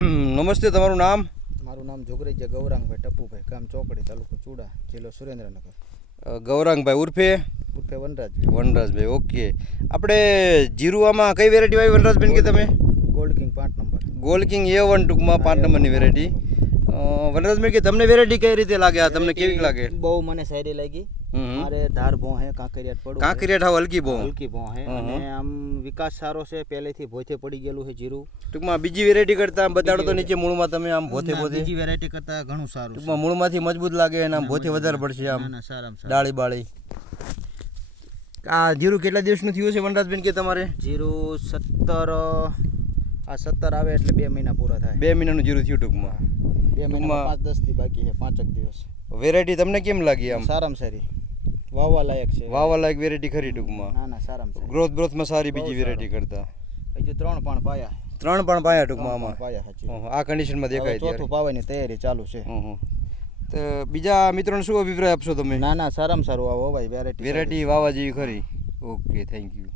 નમસ્તે તમારું નામ? મારું નામ જોગરેજા ગૌરાંગભાઈ ટપુભાઈ ગામ ચોકડી તાલુકો ચુડા જિલ્લો સુરેન્દ્રનગર. ગૌરાંગભાઈ ઉર્ફે? ઉર્ફે વનરાજભાઈ. વનરાજભાઈ ઓકે. આપણે જીરુઆમાં કઈ વેરાયટી વાવી વનરાજબેન કે તમે? ગોલ્ડ કિંગ પાંચ નંબર. ગોલ્ડ કિંગ એ વન ટૂંકમાં પાંચ નંબરની વેરાયટી વનરાજભાઈ કે તમને વેરાયટી કઈ રીતે લાગે? આ તમને કેવી લાગે? બહુ મને સારી લાગી. મારે ધાર ભો હે કાંકરિયાટ પડું કાંકરિયા ઠાવ હલકી ભો હલકી ભો હે અને આમ વિકાસ સારો છે પહેલેથી ભોથે પડી ગયેલું છે જીરું. ટૂંકમાં બીજી વેરાયટી કરતા આમ બતાડો તો નીચે મૂળમાં તમે આમ ભોથે ભોથે. બીજી વેરાયટી કરતા ઘણું સારું ટૂંકમાં મૂળમાંથી મજબૂત લાગે અને આમ ભોથે વધારે પડશે આમ. ડાળી બાળી. આ જીરું કેટલા દિવસનું થયું છે વનરાજબેન કે તમારે? જીરું સત્તર આ સત્તર આવે એટલે બે મહિના પૂરા થાય. બે મહિનાનું જીરું થયું ટૂંકમાં. બે મહિના પાંચ દસ દી બાકી છે પાંચક દિવસ. વેરાયટી તમને કેમ લાગી આમ? સારામાં સારી. વાવવા લાયક છે. વાવવા લાયક વેરાયટી ખરી ટૂંકમાં? ના ના સારામાં સારી. ગ્રોથ ગ્રોથમાં સારી બીજી વેરાયટી કરતા? હજુ ત્રણ પણ પાયા. ત્રણ પણ પાયા ટૂંકમાં આમાં? પાયા સાચી આ કન્ડિશનમાં દેખાય ચોથું પાવાની તૈયારી ચાલુ છે. તો બીજા મિત્રોને શું અભિપ્રાય આપશો તમે? ના ના સારામાં સારું આવો ભાઈ વેરાયટી વેરાયટી વાવા જેવી ખરી? Okay thank you